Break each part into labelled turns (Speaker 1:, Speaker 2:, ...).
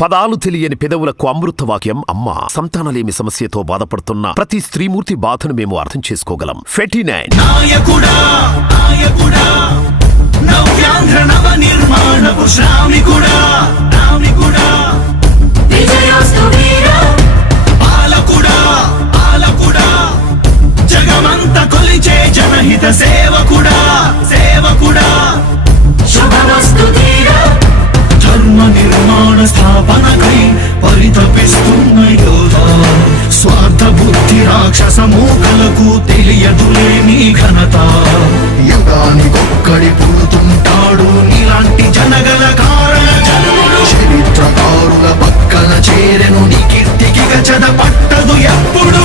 Speaker 1: పదాలు తెలియని పెదవులకు అమృత వాక్యం అమ్మ. సంతానలేమి సమస్యతో బాధపడుతున్న ప్రతి స్త్రీమూర్తి బాధను మేము అర్థం చేసుకోగలం. ఫెటీ నైన్
Speaker 2: నాయకుడా నాయకుడా నవ్యాంధ్ర నవ నిర్మాణపు శ్రామికుడా శ్రామికుడా
Speaker 3: విజయోస్తు వీరా.
Speaker 2: రాక్షస మూకలకు తెలియదులే నీ ఘనత యుగానికొక్కడి పుడుతుంటాడు. నీలాంటి జనగల కారణ జన్ముడు చరిత్రకారుల పక్కన చేరెను. నీ కీర్తికి గచద పట్టదు ఎప్పుడు.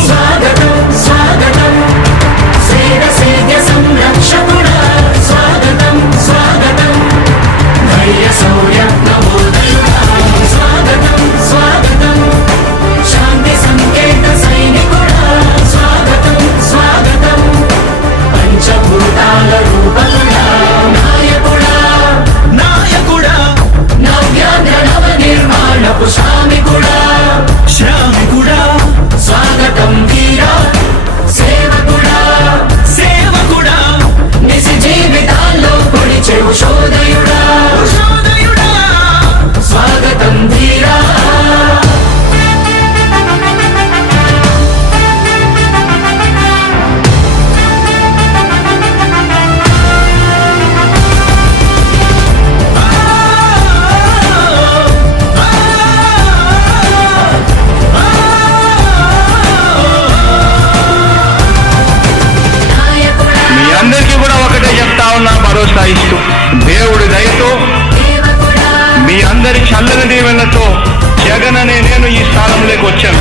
Speaker 4: నేను ఈ స్థానంలోకి వచ్చాను.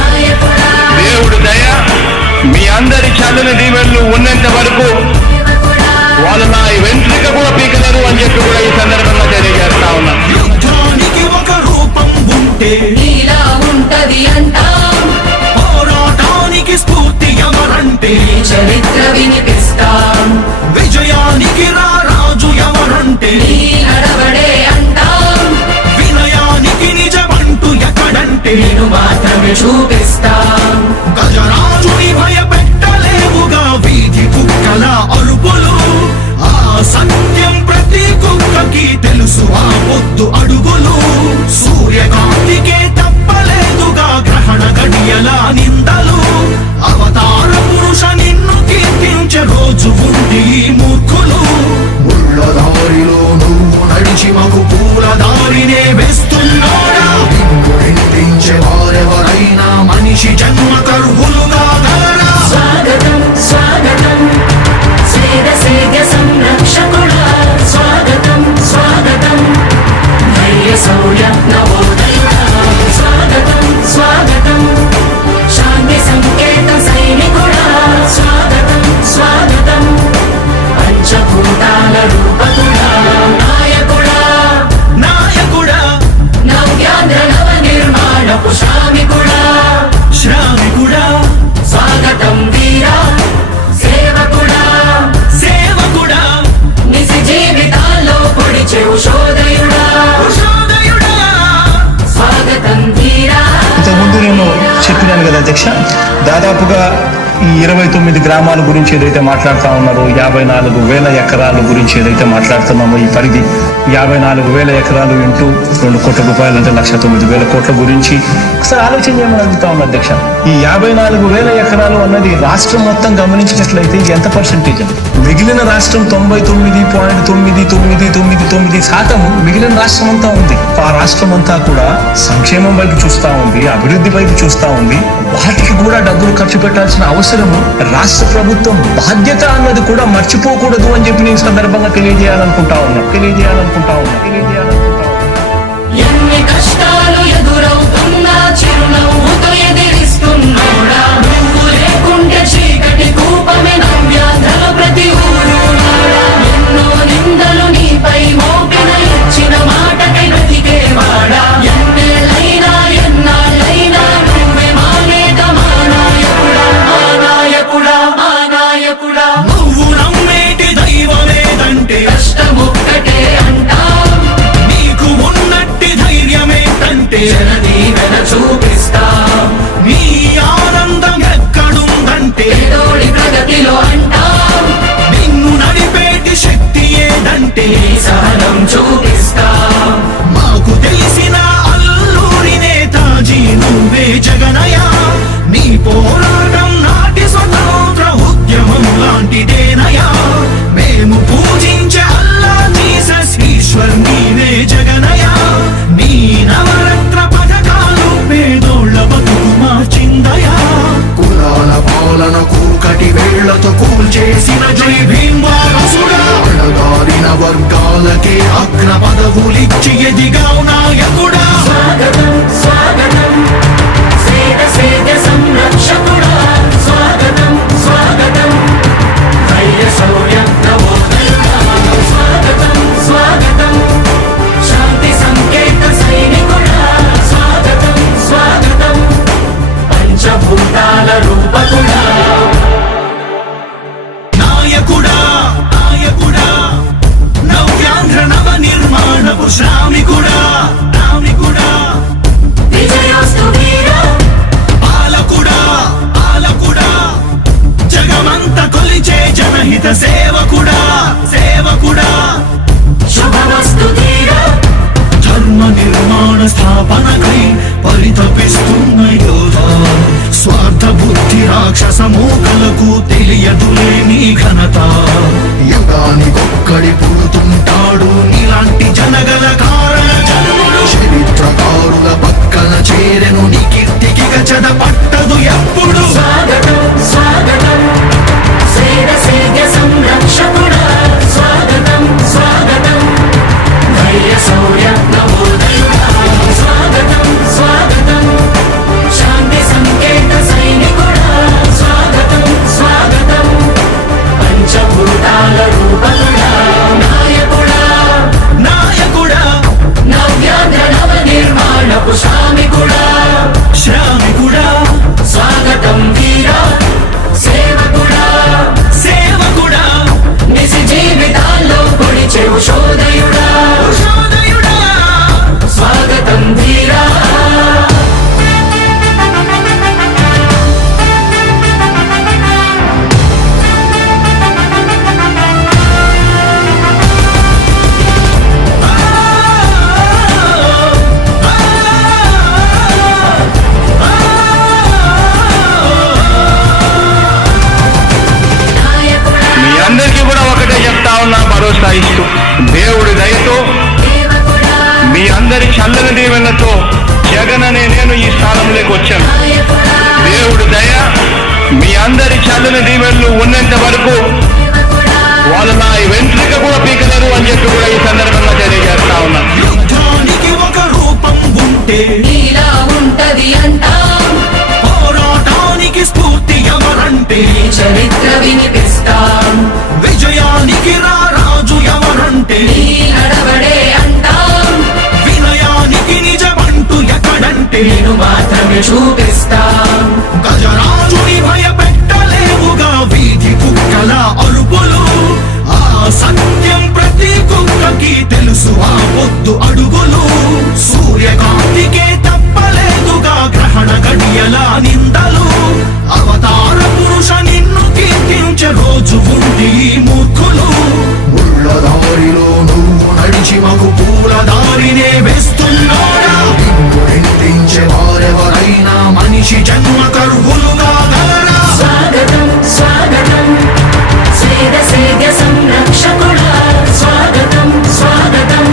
Speaker 4: దేవుడి దయ మీ అందరి చల్లని దీవెనలు ఉన్నంత వరకు వాళ్ళు నా వెంట్రిక కూడా పీకలేరు అని చెప్పి కూడా ఈ సందర్భంగా తెలియజేస్తా ఉన్నా
Speaker 2: యుద్ధానికి ఒక రూపం ఉంటే
Speaker 3: నీలా ఉంటది అంటాం.
Speaker 2: పోరాటానికి స్ఫూర్తి ఎవరంటే
Speaker 3: నీ చరిత్ర వినిపిస్తాం నేను మాత్రమే చూపిస్తా.
Speaker 5: అధ్యక్ష. దాదాపుగా ఈ ఇరవై తొమ్మిది గ్రామాల గురించి ఏదైతే మాట్లాడుతా ఉన్నారో యాభై నాలుగు వేల ఎకరాల గురించి ఏదైతే మాట్లాడుతున్నామో ఈ పరిధి యాభై నాలుగు వేల ఎకరాలు ఇంటూ రెండు కోట్ల రూపాయలు అంటే లక్ష తొమ్మిది వేల కోట్ల గురించి ఒకసారి ఆలోచన చేయమని అడుగుతా ఉన్నా అధ్యక్ష. ఈ యాభై నాలుగు వేల ఎకరాలు అన్నది రాష్ట్రం మొత్తం గమనించినట్లయితే ఇది ఎంత పర్సెంటేజ్ అండి? మిగిలిన రాష్ట్రం తొంభై తొమ్మిది పాయింట్ తొమ్మిది తొమ్మిది తొమ్మిది తొమ్మిది శాతం మిగిలిన రాష్ట్రం అంతా ఉంది. ఆ రాష్ట్రం అంతా కూడా సంక్షేమం వైపు చూస్తా ఉంది అభివృద్ధి వైపు చూస్తా ఉంది. వాటికి కూడా డబ్బులు ఖర్చు పెట్టాల్సిన అవసరం అవసరము రాష్ట్ర ప్రభుత్వం బాధ్యత అన్నది కూడా మర్చిపోకూడదు అని చెప్పి నేను సందర్భంగా తెలియజేయాలనుకుంటా ఉన్నా. తెలియజేయాలనుకుంటా ఉన్నా. తెలియజేయాలనుకుంటా ఉన్నా.
Speaker 3: ఎన్ని కష్టాలు ఎదురవుతున్నా చిరునవ్వుతో ఎదిరిస్తున్నోడా రూపకుడా. నాయకుడా
Speaker 2: నాయకుడా
Speaker 3: నవ్యాంధ్ర నవ నిర్మాణపు శ్రామికుడా
Speaker 2: శ్రామికుడా
Speaker 4: పాలకుడా పాలకుడా. జగమంత స్థాపనకై పరితపిస్తుంది రాక్షసమూకలకు తెలియదులే
Speaker 3: నీ
Speaker 4: ఘనత. దేవుని చల్లని దీవెళ్ళు ఉన్నంత వరకు వాళ్ళు నా వెంట్రిక కూడా పీకలేరు అని చెప్పి కూడా ఈ సందర్భంగా తెలియజేస్తా ఉన్నాను
Speaker 2: రూపం
Speaker 3: ఉంటది చరిత్ర
Speaker 2: మానవుల దారినే వేస్తున్నాడా? మనిషి జన్మ కరువులుగా స్వాగతం స్వాగతం. సేద సేద సంరక్షకుడా. స్వాగతం స్వాగతం.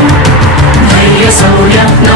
Speaker 2: ధైర్య శౌర్య